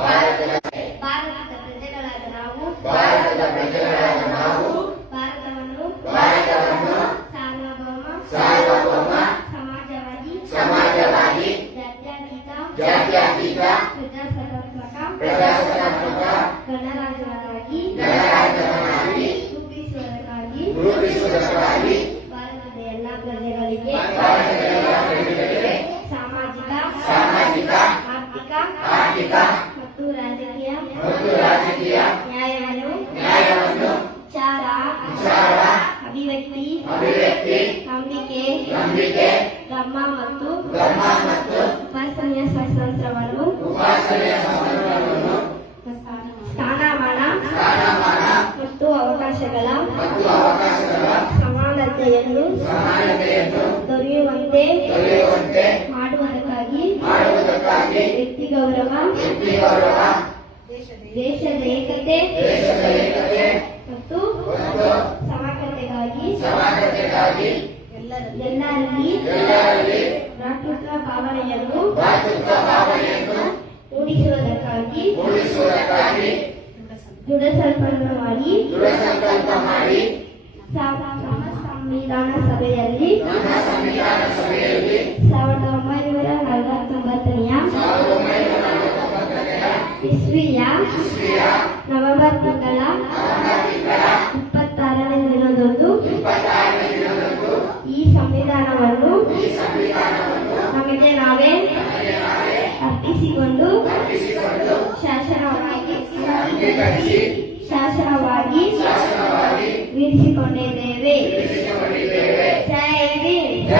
ಭಾರತದ ಪ್ರಜೆಗಳಾದ ನಾವು ಭಾರತವನ್ನು ಸಾರ್ವಭೌಮ ಸಮಾಜವಾದಿ ಜಾತ್ಯತೀತ ಪ್ರಜಾಸತ್ತಾತ್ಮಕ ಗಣರಾಜ್ಯವನ್ನಾಗಿ ರೂಪಿಸುವುದಕ್ಕಾಗಿ ಭಾರತದ ಎಲ್ಲ ಪ್ರಜೆಗಳಿಗೆ ಸಾಮಾಜಿಕ ಆರ್ಥಿಕ ಮತ್ತು ರಾಜಕೀಯ ನ್ಯಾಯವನ್ನು ವಿಚಾರ ಅಭಿವ್ಯಕ್ತಿ ನಂಬಿಕೆ ಧರ್ಮ ಮತ್ತು ಉಪಾಸನೆಯ ಸ್ವಾತಂತ್ರ್ಯವನ್ನು ಸ್ಥಾನಮಾನ ಮತ್ತು ಅವಕಾಶಗಳ ಸಮಾನತೆಯನ್ನು ದೊರೆಯುವಂತೆ ಮಾಡುವುದಕ್ಕಾಗಿ ವ್ಯಕ್ತಿ ಗೌರವ ದೇಶದ ಏಕತೆ ಮತ್ತು ಸಮಾನತೆಗಾಗಿ ಎಲ್ಲರಲ್ಲಿ ಭ್ರಾತೃತ್ವ ಭಾವನೆಯನ್ನು ಮೂಡಿಸುವುದಕ್ಕಾಗಿ ದೃಢಸಂಕಲ್ಪ ಮಾಡಿ ಸಂವಿಧಾನ ಸಭೆಯಲ್ಲಿ 1949ನೇ ಇಸ್ವಿಯ ನವೆಂಬರ್ ತಿಂಗಳ 26ನೇ ದಿನದಂದು ಈ ಸಂವಿಧಾನವನ್ನು ನಮಗೆ ನಾವೇ ಅರ್ಪಿಸಿಕೊಂಡು ಶಾಸನವಾಗಿ ಇರಿಸಿಕೊಂಡಿದ್ದೇವೆ. ಜೈ ಹಿಂದ್.